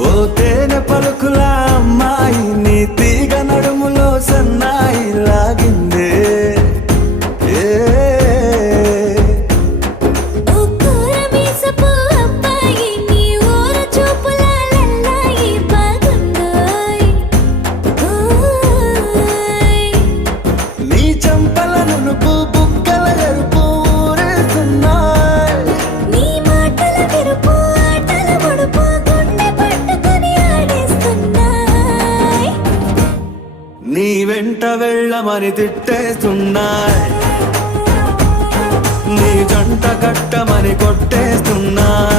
ఓ తేనె పలుకుల అమ్మాయి నీ తీగ నడుములో సన్నాయి లాగిందే నీ వెంట వెళ్ళమని తిట్టేస్తున్నాయి నీ జంట కట్టమని కొట్టేస్తున్నాయి